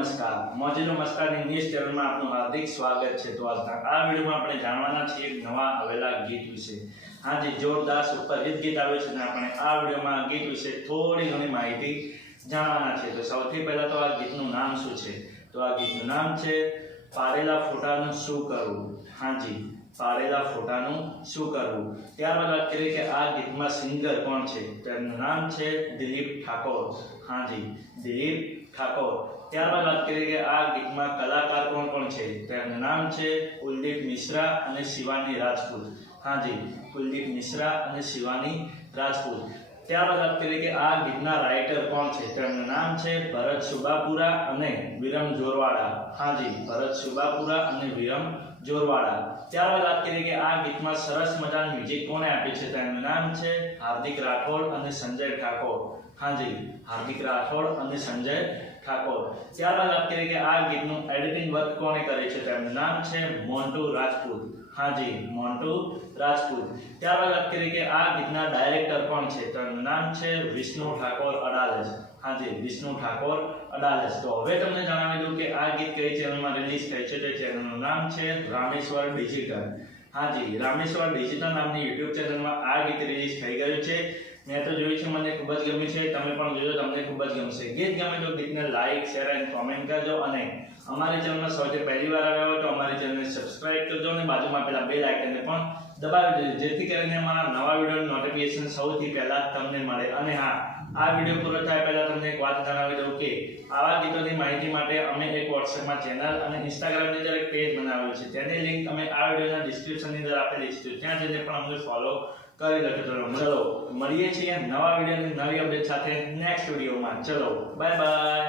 નમસ્કાર મોજી નમસ્કારની ન્યૂઝ ચેનલમાં આપનું હાર્દિક સ્વાગત છે। તો આ વિડીયોમાં આપણે જાણવાના છીએ એક નવા આવેલા ગીત વિશે। હાજી જોરદાર સુપરહિટ ગીત આવ્યું છે ને આપણે આ વિડીયોમાં આ ગીત વિશે થોડી ઘણી માહિતી જાણવાના છે। તો સૌથી પહેલા તો આ ગીતનું નામ શું છે? તો આ ગીતનું નામ છે પાડેલા ફોટાનું શું કરવું। હાજી પાડેલા ફોટાનું શું કરવું। ત્યારબાદ વાત કરીએ કે આ ગીતમાં સિંગર કોણ છે? તો એનું નામ છે દિલીપ ઠાકોર। હાજી દિલીપ ઠાકોર। ત્યારબાદ વાત કરીએ કે આ ગીતમાં કલાકાર કોણ કોણ છે? તો એમનું નામ છે કુલદીપ મિશ્રા અને શિવાની રાજપૂત। હાજી કુલદીપ મિશ્રા અને શિવાની રાજપૂત। ત્યારબાદ વાત કરીએ કે આ ગીતના રાઇટર કોણ છે? તો એમનું નામ છે ભરત સુબાપુરા અને વિરમ જોરવાડા। હાજી ભરત સુબાપુરા અને વિરમ જોરવાડા। ત્યારબાદ વાત કરીએ કે આ ગીતમાં સરસ મજાનું મ્યુઝિક કોણે આપ્યું છે? તો એમનું નામ છે હાર્દિક રાઠોડ અને સંજય ઠાકોર। હાજી હાર્દિક રાઠોડ અને સંજય ઠાકોર। ત્યારબાદ વાત કરીએ કે આ ગીતનું એડિટિંગ વર્ક કોણે કરે છે? તો એમનું નામ છે મોન્ટુ રાજપૂત। હાજી મોન્ટુ રાજપૂત। ત્યારબાદ વાત કરીએ કે આ ગીતના ડાયરેક્ટર કોણ છે? તો એમનું નામ છે વિષ્ણુ ઠાકોર અડાલજ। હાજી વિષ્ણુ ઠાકોર અડાલજ। તો હવે તમને જણાવી દઉં કે આ ગીત કઈ ચેનલમાં રિલીઝ થઈ છે? તે ચેનલનું નામ છે રામેશ્વર ડિજિટલ। હાજી રામેશ્વર ડિજિટલ નામની યુટ્યુબ ચેનલમાં આ ગીત રિલીઝ થઈ ગયું છે। મેં તો જોયું છે, મને ખૂબ જ ગમ્યું છે। તમે પણ જોજો, તમને ખૂબ જ ગમશે। ગીત ગમે તો ગીતને લાઈક શેર અને કોમેન્ટ કરજો અને અમારી ચેનલમાં સૌથી પહેલી વાર આવ્યા હોય તો અમારી ચેનલને સબસ્ક્રાઇબ કરજો અને બાજુમાં પેલા બેલ આઇકનને પણ દબાવી દેજો, જેથી કરીને અમારા નવા વિડીયોનું નોટિફિકેશન સૌથી પહેલા તમને મળે। અને હા, આ વિડીયો પૂરો થાય પહેલા તમને એક વાત જણાવી દઉં કે આવા ગીતોની માહિતી માટે અમે એક વોટ્સએપમાં ચેનલ અને ઇન્સ્ટાગ્રામની અંદર એક પેજ બનાવેલું છે, તેની લિંક અમે આ વિડીયોના ડિસ્ક્રિપ્શનની અંદર આપેલી છે, ત્યાં જઈને પણ અમને ફોલો કરી લેજો। ચલો મળીએ છીએ નવા વિડીયોની નવી અપડેટ સાથે નેક્સ્ટ વિડીયોમાં। ચલો બાય બાય।